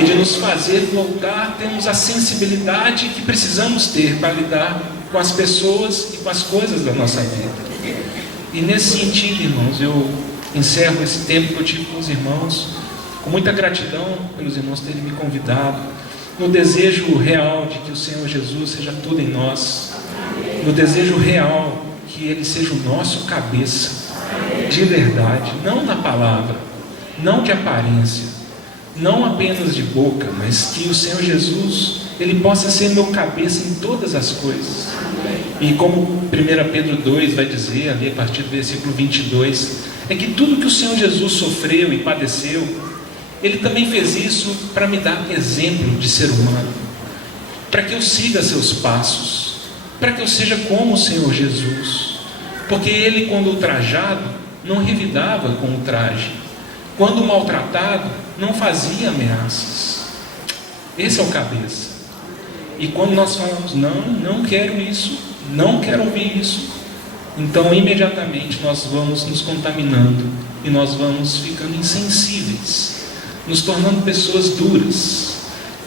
e de nos fazer voltar a termos a sensibilidade que precisamos ter para lidar com as pessoas e com as coisas da nossa vida. E nesse sentido, irmãos, eu encerro esse tempo que eu tive com os irmãos, com muita gratidão pelos irmãos terem me convidado, no desejo real de que o Senhor Jesus seja tudo em nós, no desejo real que Ele seja o nosso cabeça, de verdade, não na palavra, não de aparência, não apenas de boca, mas que o Senhor Jesus, Ele possa ser meu cabeça em todas as coisas. E como 1 Pedro 2 vai dizer, ali a partir do versículo 22, é que tudo que o Senhor Jesus sofreu e padeceu, Ele também fez isso para me dar exemplo de ser humano, para que eu siga seus passos, para que eu seja como o Senhor Jesus. Porque Ele, quando ultrajado, não revidava com o traje, quando maltratado, não fazia ameaças. Esse é o cabeça. E quando nós falamos: não quero isso, não quero ouvir isso, então imediatamente nós vamos nos contaminando e nós vamos ficando insensíveis, nos tornando pessoas duras,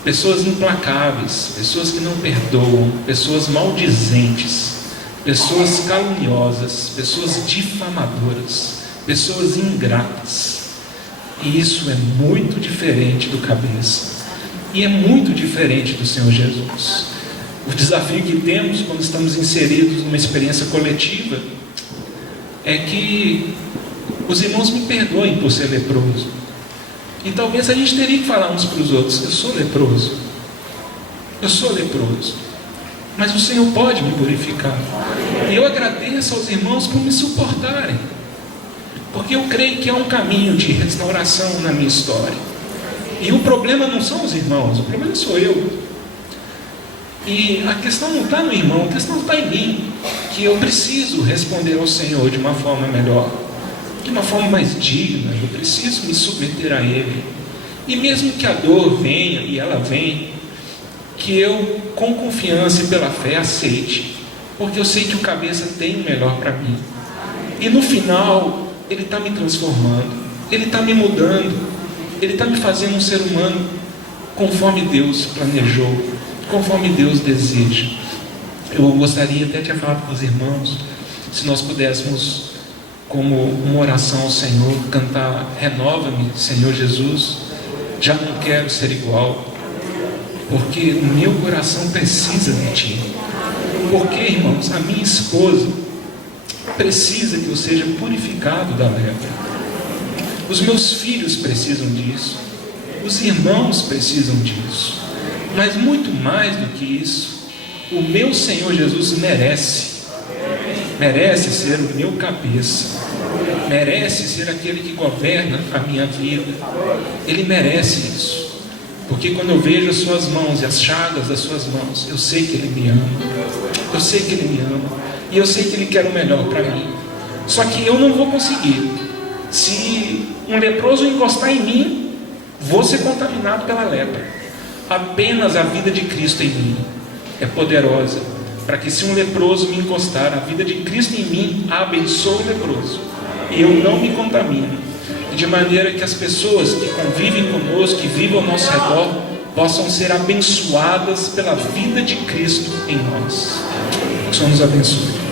pessoas implacáveis, pessoas que não perdoam, pessoas maldizentes, pessoas caluniosas, pessoas difamadoras, pessoas ingratas. E isso é muito diferente do cabeça, e é muito diferente do Senhor Jesus. O desafio que temos quando estamos inseridos numa experiência coletiva é que os irmãos me perdoem por ser leproso. E talvez a gente teria que falar uns para os outros: eu sou leproso, eu sou leproso, mas o Senhor pode me purificar. E eu agradeço aos irmãos por me suportarem, porque eu creio que há um caminho de restauração na minha história. E o problema não são os irmãos, o problema sou eu. E a questão não está no irmão, a questão está em mim, que eu preciso responder ao Senhor de uma forma melhor, de uma forma mais digna. Eu preciso me submeter a Ele. E mesmo que a dor venha, e ela vem, que eu, com confiança e pela fé, aceite, porque eu sei que o cabeça tem o melhor para mim. E no final, Ele está me transformando, Ele está me mudando, Ele está me fazendo um ser humano conforme Deus planejou, conforme Deus deseja. Eu gostaria até de falar com os irmãos, se nós pudéssemos, como uma oração ao Senhor, cantar: renova-me, Senhor Jesus, já não quero ser igual, porque o meu coração precisa de Ti. Porque, irmãos, a minha esposa precisa que eu seja purificado da lepra. Os meus filhos precisam disso. Os irmãos precisam disso. Mas muito mais do que isso, o meu Senhor Jesus merece ser o meu cabeça, merece ser aquele que governa a minha vida. Ele merece isso, porque quando eu vejo as suas mãos e as chagas das suas mãos, eu sei que Ele me ama, eu sei que Ele me ama, e eu sei que Ele quer o melhor para mim. Só que eu não vou conseguir. Se um leproso encostar em mim, vou ser contaminado pela lepra. Apenas a vida de Cristo em mim é poderosa para que, se um leproso me encostar, a vida de Cristo em mim abençoe o leproso e eu não me contamino, de maneira que as pessoas que convivem conosco, que vivem ao nosso redor, possam ser abençoadas pela vida de Cristo em nós. Que o Senhor nos abençoe.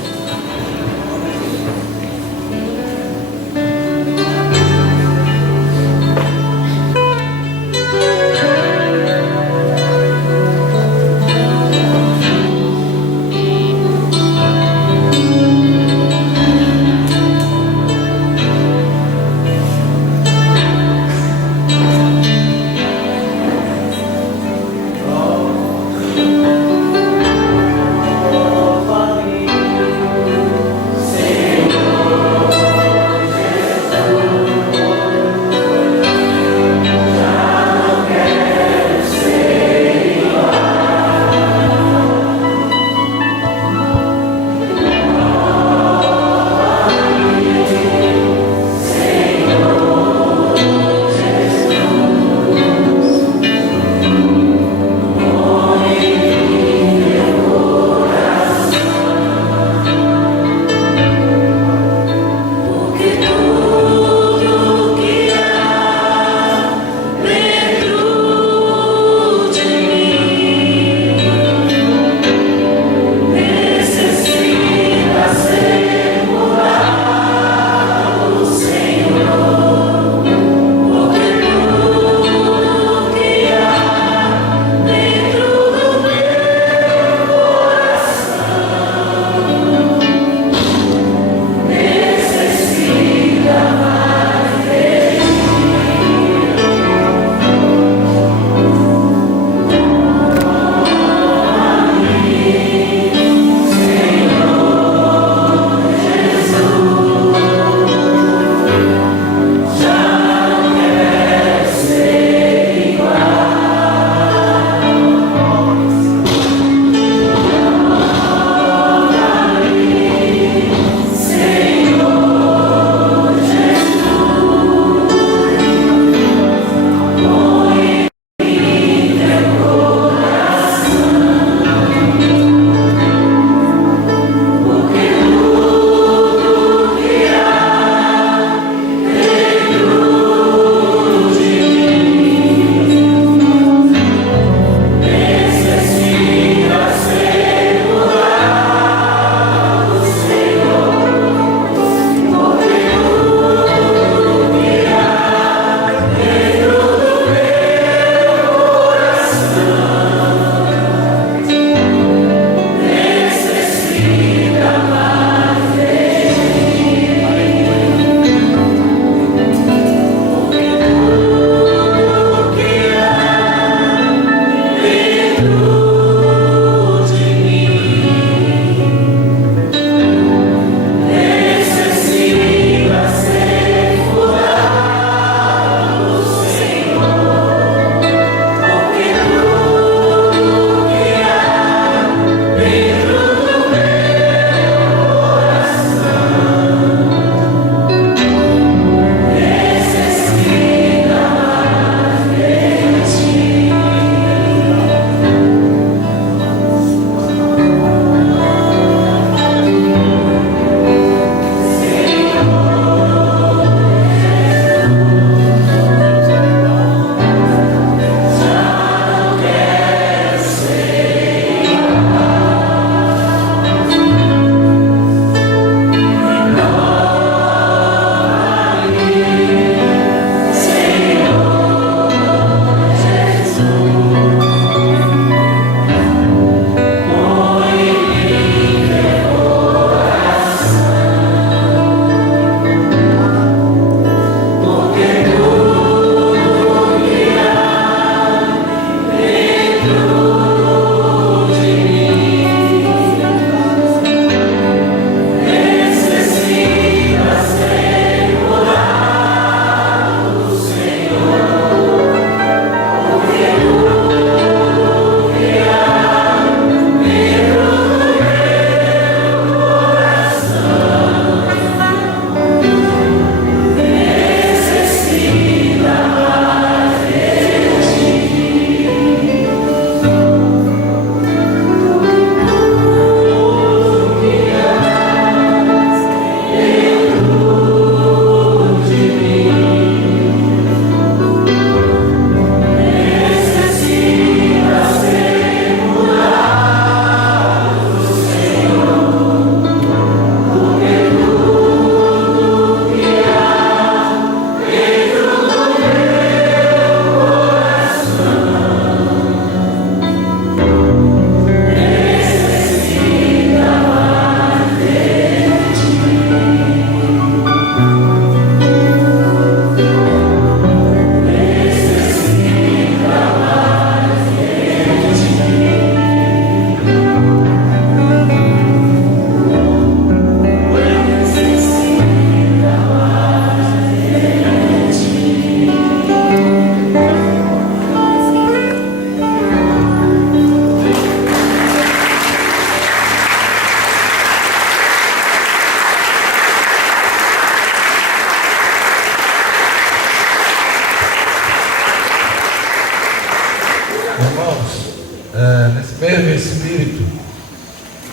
Espírito,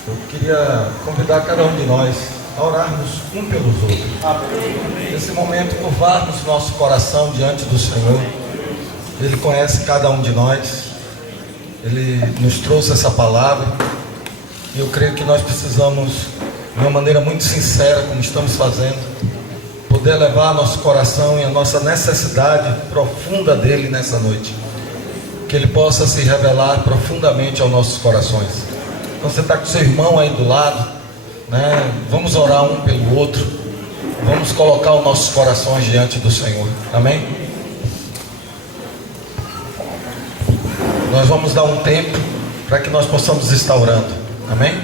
eu queria convidar cada um de nós a orarmos um pelos outros. Nesse momento, curvarmos nosso coração diante do Senhor. Ele conhece cada um de nós. Ele nos trouxe essa palavra. E eu creio que nós precisamos, de uma maneira muito sincera, como estamos fazendo, poder levar nosso coração e a nossa necessidade profunda dele nessa noite. Que ele possa se revelar profundamente aos nossos corações. Então você está com seu irmão aí do lado, né? Vamos orar um pelo outro. Vamos colocar os nossos corações diante do Senhor. Amém? Nós vamos dar um tempo para que nós possamos estar orando. Amém?